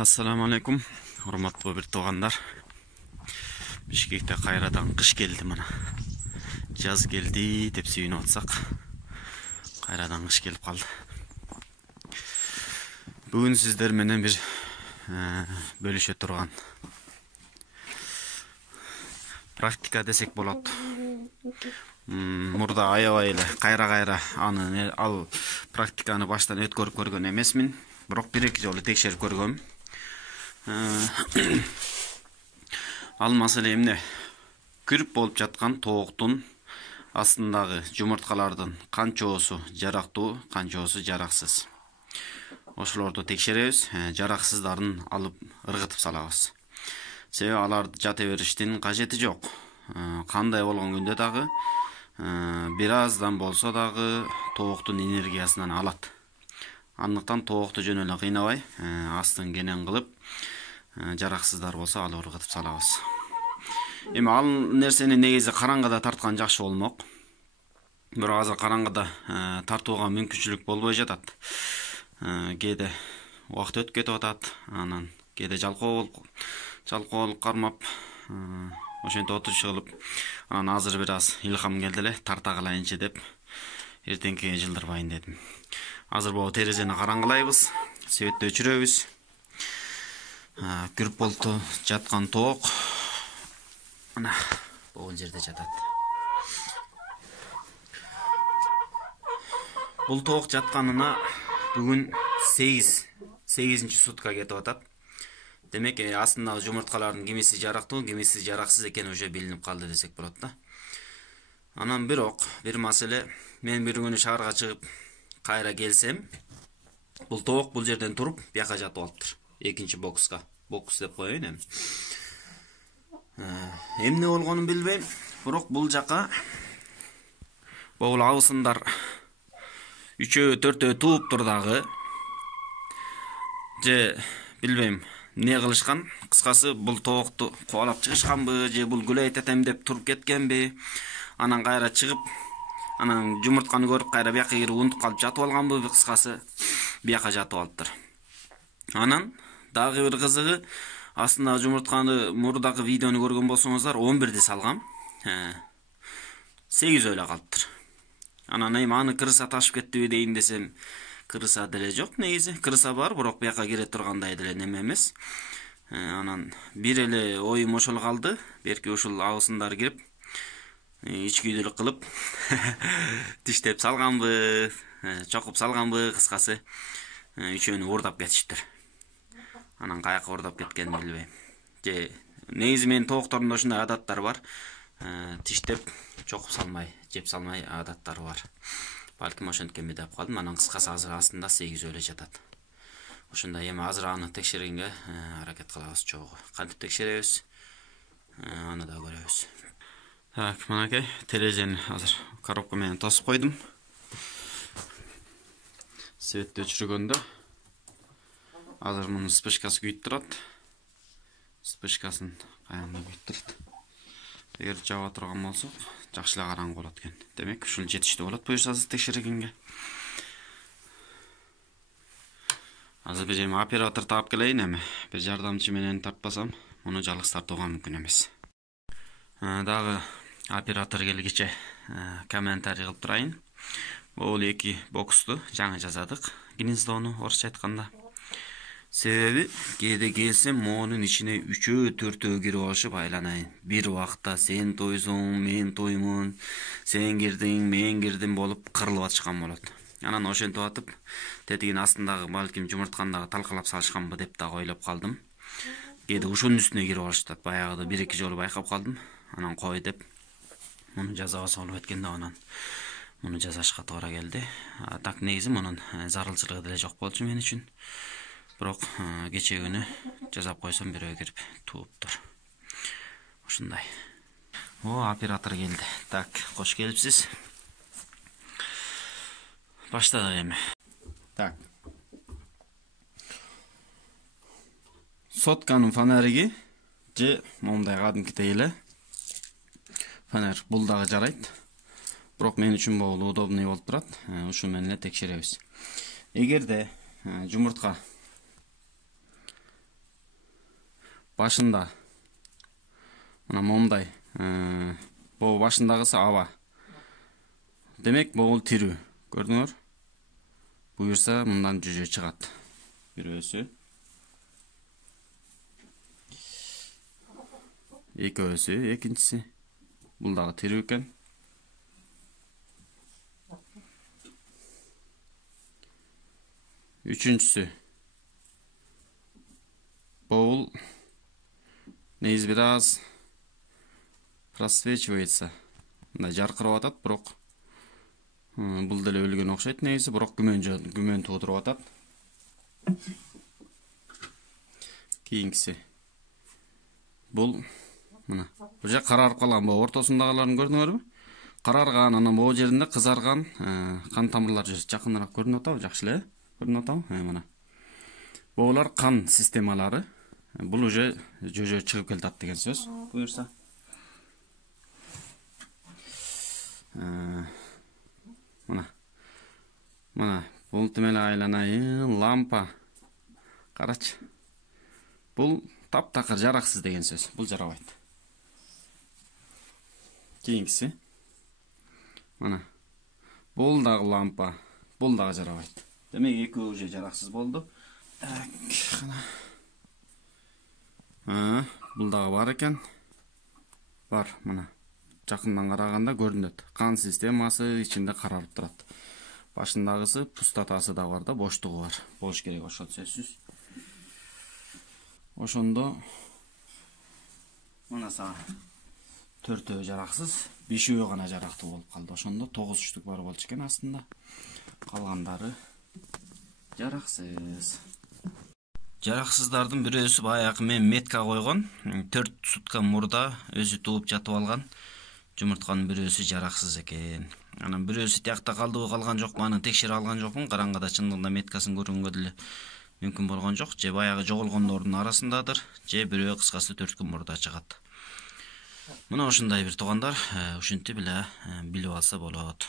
Assalamu alaikum. Hormatly bir tooganдар. Bishkekte kayradan kış geldi mana. Jaz geldi dep suyunup atsak. Kayradan kış gelip kaldı. Bugün sizler menen bir bölüşe turgan praktika desek bolot. Murda aябай эле кайра аны ал практиканы баштан өткөрүп көргөн эмесмин. Бирок бир-эки жолу текшерип көргөм. Ал маселе эмне? Күрүп болуп жаткан тооктун астындагы жумурткалардын канчоосу жарактуу, канчоосу жараксыз. Ошолорду текшеребиз, жараксыздарын алып ыргытып салабыз. Себеби аларды жата бериштин кажети жок. Кандай болгон күндө дагы бир аздан болсо дагы тооктун энергиясынан алат. Андыктан тоокты жөн эле кыйнабай, астын кенен кылып, жараксыздар болсо алып ыргытып салабыз. Эми ал нерсени негизи караңгыда тарткан жакшы болмок. Бирок азыр караңгыда тартууга мүмкүнчүлүк болбой жатат. Кээде убакыт өтүп кетип атат, анан кээде жалкоо болуп кармап, ошентип отуруш кылып, анан азыр бир аз илхам келди эле, тарта кылайынчы деп эртеңкиге жылдырбайын дедим. Азыр бул терезени караңгылайбыз, светти өчүрөбүз. Көрүп болду жаткан тоок ана бул жерде жатат. Бул тоок жатканына бүгүн 8-8 сутка кетип атат. Демек, астындагы жумурткалардын кимиси жарактуу, кимиси жараксыз экени уже билинип калды десек болот да. Анан бирок бир маселе, мен бир күнү шаарга чыгып кайра келсем, бул тоок бул жерден туруп, бияка жатып алыптыр. Экинчи бокска. Бокс деп коеюн эми. Эмне болгонун билбейм, бирок бул жака бул абысындар 3-4 тууптур дагы. Же билбейм, не кылышкан? Кыскасы, бул тоокту кубалап чыгышканбы, же бул гүлөйт этем деп туруп кеткенби? Анан кайра чыгып, анан жумуртканы көрүп кайра бияка кирип унутуп калып жатып алганбы? Кыскасы, бияка жатып алыптыр. Анан дагы бир кызыгы, астындагы жумуртканы мурдагы видеону көргөн болсоңуздар, 11-де салгам. 8 эле калыптыр. Анан эми аны кырыса ташып кеттиби дейин десем, кырыса деле жок негизи. Кырыса бар, бирок бияка кире тургандай деле неме эмес. Анан бир эле оюм ошол калды. Берки ушул абысындар кирип, ичкүйдүлүк кылып тиштеп салганбы, чокуп салганбы, кыскасы үчөөнү уурдап кетиштир. Анан каяка уурдап кеткенин билбейм. Же негизи менин тоокторумда ушундай адаттар бар. Тиштеп, чокуп салмай, жеп салмай адаттары бар. Балким ошенткен деп калдым. Анан кыскасы азыр астында 8 эле жатат. Ошондой эми азыр аны текшергенге аракет кылабыз чогуу. Кантип текшеребиз? Аны да көрөбүз. Так, манакей, терезени азыр коробка менен тосуп койдум. Светти өчүргөндө азыр мунун вспышкасы күйүп турат. Вспышкасын каянда күйүп турат. Эгер жаба турган болсок, жакшы эле караңгы болот экен. Демек, ушул жетиштүү болот буюрсаңыз текшергенге. Азыр бир эми оператор таап келейин эми. Бир жардамчы менен тартпасам, муну жалгыз тартууга мүмкүн эмес. Дагы оператор келгиче комментарий кылып турайын. Бул эки боксту жаңы жасадык. Гнездону орусча айтканда. Себеби кээде келсем, моунун ичине 3-4 кирип алышып айланайын. Бир убакта сен тойсуң, мен тоймун, сен кирдиң, мен кирдим болуп кырылып атышкан болот. Анан ошентип атып, тетигин астындагы балким жумурткандагы талкалап салышканбы деп да ойлоп калдым. Кээде ушунун үстүнө кирип алышат. Баягыда 1-2 жолу байкап калдым. Анан кой деп муну жазабаса болуп эткенде, анан муну жазашка туура келди. Так негизи мунун зарылчылыгы деле жок болчу мен үчүн. Бирок кече күнү жасап койсом бирөө кирип тууптур. Ушундай. Оператор келди. Так, кош келипсиз. Баштадык эми. Так. Сотканын фонариги же момундай кадимкидей эле фонарь бул дагы жарайт. Бирок мен үчүн бул удобный болуп турат. Ушу менен эле текшеребиз. Эгерде жумуртка башында мына момундай бул башындагысы аба. Демек бул тирүү. Көрдүңөр? Буюрса мындан жүжө чыгат. Бирөөсү. Экөөсү, экинчиси. Бул дагы тирүү экен. Үчүнчүсү. Бул негизи бир аз просвечивается. Мына жаркырап атат, бирок бул деле өлгөн окшойт негизи, бирок күмөн туудуруп атат. Кийинкиси. Бул мына бул жак карарып калган, бул ортосундагыларын көрдүңөрбү? Карарган, анан бул жеринде кызарган кан тамырлар жүр. Жакыныраак көрүнүп атабы? Жакшы эле көрүнүп атабы? Мына. Булар кан системалары. Бул уже жөжө чыгып келатат деген сөз. Буюрса. Мына бул темеле айланайын, лампа. Карачы. Бул таптакыр жараксыз деген сөз. Бул жарабайт. Кийинкиси. Мына. Бул дагы лампа. Бул дагы жарабайт. Демек экөө уже жараксыз болду. Бул дагы бар экен. Бар, мына. Жакындан караганда көрүнөт. Кан системасы ичинде карарып турат. Башындагысы пустотасы да бар да, боштугу бар. Болуш керек ошол сөзсүз. Ошондо мына сага 4 жараксыз, 5 гана жарактуу болуп калды. Ошондо 9 үчтүк бар болчу экен астында. Калгандары жараксыз. Жараксыздардын бирөөсү баягы мен метка койгон, 4 сутка мурда өзү тууп жатып алган жумуртканын бирөөсү жараксыз экен. Анан бирөөсү тиякта калдыбы калган жокпу, аны текшере алган жокмун. Караңгыда чындыгында меткасын көргөнгө деле мүмкүн болгон жок. Же баягы жоголгондордун арасындадыр, же бирөө кыскасы 4 күн мурда чыгат. Мына ушундай бир туугандар, ушинтип эле билип алса болот.